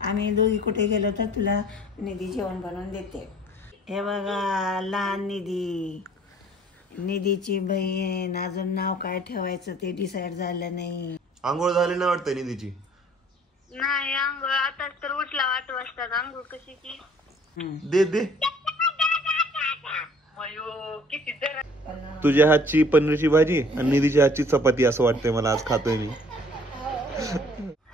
आम्ही दोघी कुठे गेलो तर तुला निधी जेवण बनवून देते. हे बघा लहान निधी, निधीची बहीण. अजून नाव काय ठेवायचं ते डिसाईड झालं नाही. आंघोळ झाली नाही वाटतं निधीची? नाही आंघोळ आताच तर उठला 8 वाजता. आंघोळ कशीची? दे दे. तुझ्या हातची पनीरची भाजी आणि निधीच्या हातची चपाती असं वाटतंय मला. आज खातोय मी.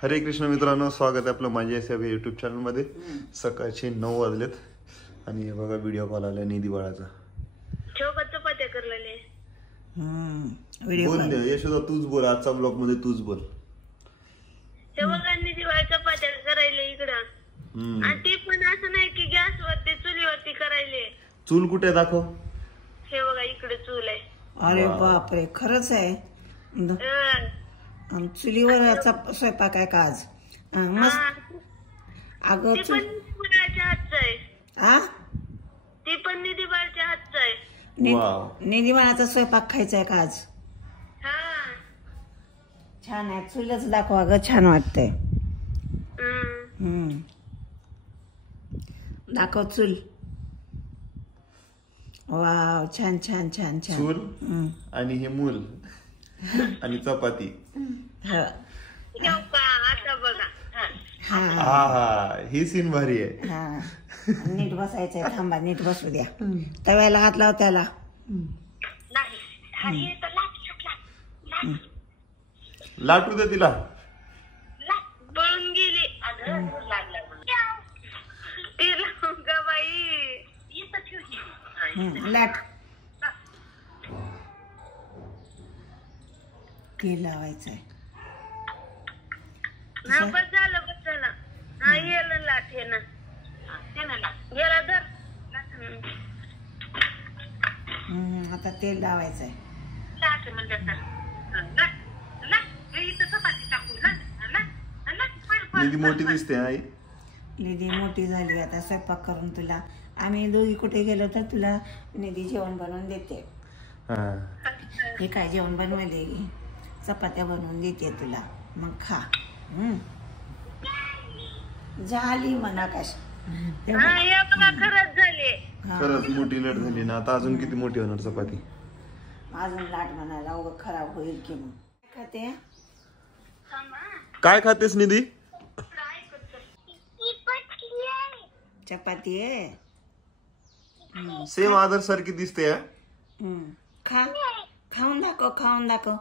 हरे कृष्ण मित्रांनो, स्वागत आहे आपलं माझ्या युट्यूब चॅनल मध्ये. सकाळचे 9 वाजलेत आणि बघा व्हिडिओ कॉल आला निधी बाळाचा. चपात्या करलेले. बोल दे यशोदा, तूच बोल. आजचा ब्लॉग मध्ये तूच बोल. निधी बाळ चपात्या करायले इकडं. आणि ते पण असं नाही की गॅसवरती चुलीवरती करायले. चूल कुठे दाखव. हे बघा इकडे चूल आहे. अरे बापरे, खरंच आहे. चुलीवर स्वयंपाक आहे का आज? मस्त. अगं ते पण निधी हातचं आहे. ते पण निधी बाळच्या हातचं आहे. निधी बाळाचा स्वयंपाक खायचा आहे का आज? छान आहे. चुलच दाखवा ग, छान वाटतंय. दाखव चूल. वाव, छान छान छान छान. चूल आणि हे मूल आणि चपाती. आता बघा. हा ही सीन भारी आहे. नीट बसायचंय. थांबा, नीट बसू द्या. तव्याला हात लाव त्याला. लाटू दे तिला. पळून गेली. लाट. तेल लावायचंय. बस झालं. हा येलं लाट. हे ना याला धर. आता तेल लावायचंय. लाट म्हणजे निधी मोठी दिसते आई. निधी मोठी झाली आता. स्वयंपाक करून तुला आम्ही दोघी कुठे गेलो तर तुला निधी जेवण बनवून देते. हे काय जेवण बनवले? चपात्या बनवून देते तुला, मग खा. झाली म्हणा कश. खरंच झाली. खरंच मोठी लट झाली ना. आता अजून किती मोठी होणार चपाती? अजून लाट म्हणायला उगं खराब होईल की. मग खाते. काय खातेस निधी? चपाती आहे. सेम आदर सारखी दिसते. खा. खाऊन दाखव, खाऊन दाखव.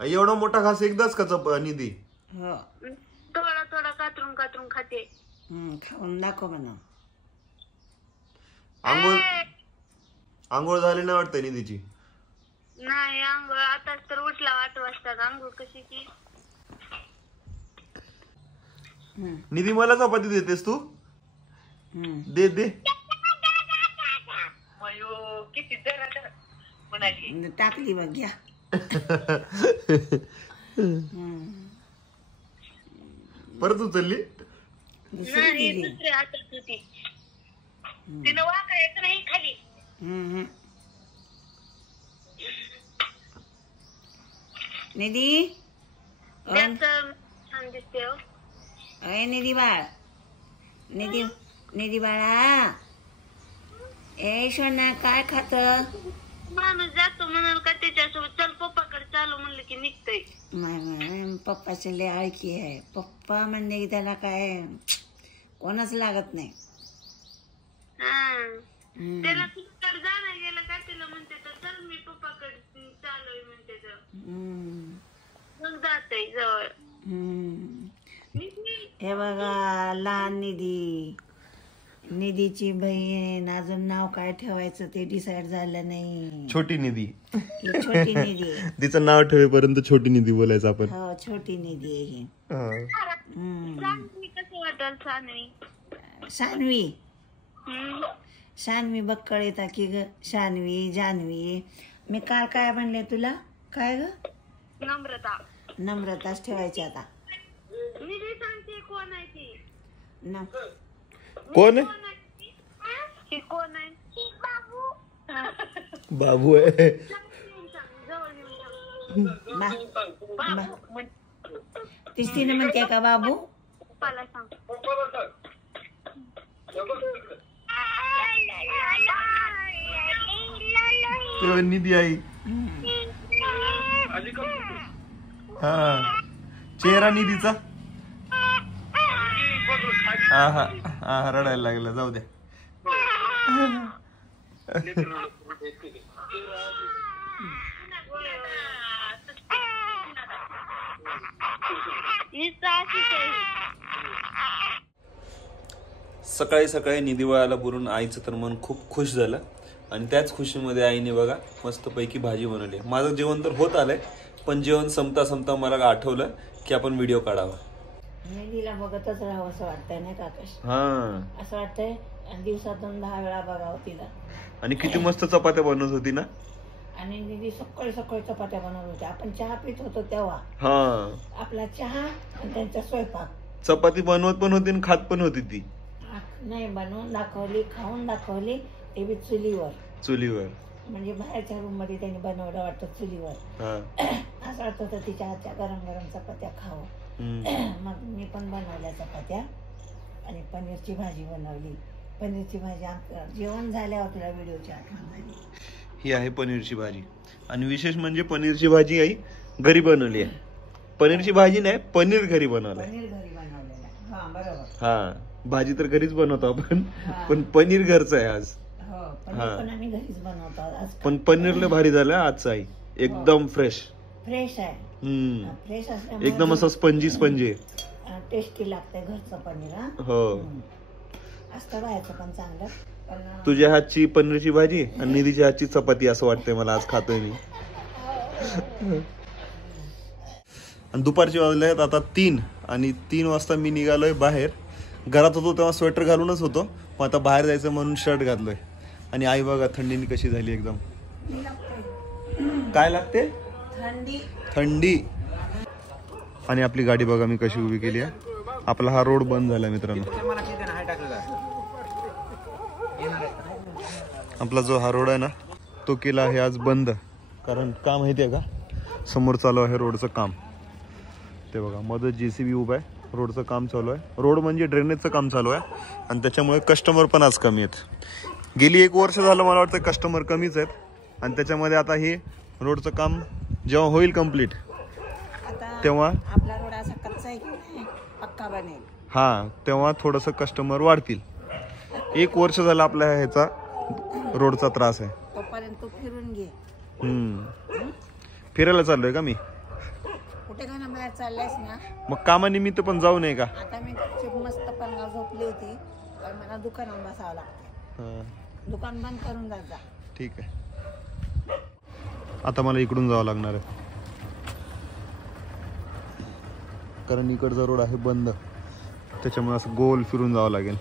एवढा मोठा घास एकदाच का निधी? हो, थोडा थोडा कातरून कातरून खाते. खाऊन दाखव म्हणा. आंघोळ झाली नाही वाटतं निधीची? नाही आंघोळ आताच तर उठला 8 वाजता. आंघोळ कशीची? निधी मला चपाती देतेस तू? दे दे. किती टाकली बघ, घ्या. परत उचलली. दुसरी हातात होती. तिनं वाकायचं नाही खाली. निधी छान दिसते. अय निधी बाळ, निधी बाळा. ए सोना, काय खात? माणूस जातो म्हणाल का त्याच्यासोबत. चल पप्पाकडे चालू म्हणलं की निघतय. पप्पाची लय आळकी आहे. पप्पा म्हणले की त्याला काय कोणाच लागत नाही. त्याला तर जाणं गेलं का तिला म्हणते तर चल मी पप्पाकडे चालू म्हणते तर मग जाते जवळ. हे बघा लहान निधी, निधीची बहीण. अजून नाव काय ठेवायचं ते डिसाईड झालं नाही. छोटी निधी. छोटी निधी. तिचं नाव ठेवेपर्यंत छोटी निधी बोलायचं आपण. हो, छोटी निधी आहे ही. कसं वाटल सानवी? शान्वी. शान्वी बक्कळ येता की ग. शान्वी, जान्हवी. मी काल काय म्हणले तुला? काय ग? नम्रता. नम्रताच ठेवायची आता. निधी सांगते कोण आहे ती? कोण आहे? कोण आहे? बाबू आहे. तीच तिने म्हणते का बाबू? पप्पाला सांग. तेव्हा निधी आई. हा चेहरा निधीचा. हा हा हा रडायला लागला, जाऊ द्या. सकाळी सकाळी निधी वळाला बोलून आईचं तर मन खूप खुश झालं आणि त्याच खुशीमध्ये आईने बघा मस्तपैकी भाजी बनवली. माझं जेवण तर होत आलंय, पण जेवण संपता संपता मला आठवलं की आपण व्हिडिओ काढावा. निधीला बघतच राहावं असं वाटतंय नाही का आकाश? हा असं वाटतंय दिवसातून 10 वेळा बघावं तिला. आणि किती मस्त चपात्या बनवत होती ना. आणि निधी सकाळी सकाळी चपात्या बनवत होत्या. आपण चहा पित होतो तेव्हा हा आपला चहा आणि त्यांचा स्वयंपाक. चपाती बनवत पण होती आणि खात पण होती ती. नाही बनवून दाखवली, खाऊन दाखवली, ते बी चुलीवर. चुलीवर म्हणजे बाहेरच्या रूम मध्ये त्यांनी बनवलं वाटतं चुलीवर. असं वाटत होतं तिच्या हातच्या गरम गरम चपात्या खावं. मग मी पण बनवल्या चपात्या आणि पनीरची भाजी बनवली. पनीरची भाजी जेवण झाल्यावर तुला व्हिडिओची आठवण झाली. ही आहे पनीरची भाजी. आणि विशेष म्हणजे पनीरची भाजी आई घरी बनवली आहे. पनीरची भाजी नाही, पनीर घरी बनवलंय. पनीर घरी बनवलेलं. हा बरोबर. हा भाजी तर घरीच बनवतो आपण, पण पनीर घरचं आहे आज. हो पनीर पण आम्ही घरीच बनवतो आज. पण पनीर लय भारी झालं आजचं आई, एकदम फ्रेश. फ्रेश आहे. फ्रेश असल्यामुळे एकदम असं स्पंजी स्पंजी टेस्टी लागतंय घरचं पनीर. हो असतं बाहेरचं पण चांगलं. पण तुझ्या हातची पनीरची भाजी आणि निधीच्या हातची चपाती असं वाटतंय मला आज खातोय मी. आणि दुपारची वाजले आहेत आता 3 आणि 3 वाजता मी निघालोय बाहेर. घरात होतो तेव्हा स्वेटर घालूनच होतो, पण आता बाहेर जायचं म्हणून शर्ट घातलोय. आणि आई बघा थंडीने कशी झाली एकदम. काय लागते? थंडी. आणि आपली गाडी बघा मी कशी उभी केली आहे. आपला हा रोड बंद झाला मित्रांनो. आपला जो हा रोड आहे ना तो केला आहे आज बंद, कारण का माहिती आहे का, समोर चालू आहे रोडचं काम. ते बघा मदत JCB उभा आहे, रोडचं काम चालू आहे. रोड म्हणजे ड्रेनेजचं काम चालू आहे आणि त्याच्यामुळे कस्टमर पण आज कमी आहेत. गेली 1 वर्ष झालं मला वाटतं कस्टमर कमीच आहेत. आणि त्याच्यामध्ये आता हे रोडचं काम जेव्हा होईल कम्प्लीट तेव्हा आपला रोड असा कच्चा आहे की पक्का बनेल. हा तेव्हा थोडंसं कस्टमर वाढतील. 1 वर्ष झालं आपल्या ह्याचा रोडचा त्रास आहे. तोपर्यंत तू फिरून घे. फिरायला चाललोय का मी? कुठे का ना बाहेर चाललायस ना, मग कामानिमित्त पण जाऊ नये का? आता मी मस्त पलंगावर झोपली होती, पण मला दुकानावर बसावं लागतं. दुकान बंद करून जात जा. ठीक आहे. आता मला इकडून जावं लागणार आहे, कारण इकडचा रोड आहे बंद, त्याच्यामुळे असं गोल फिरून जावं लागेल.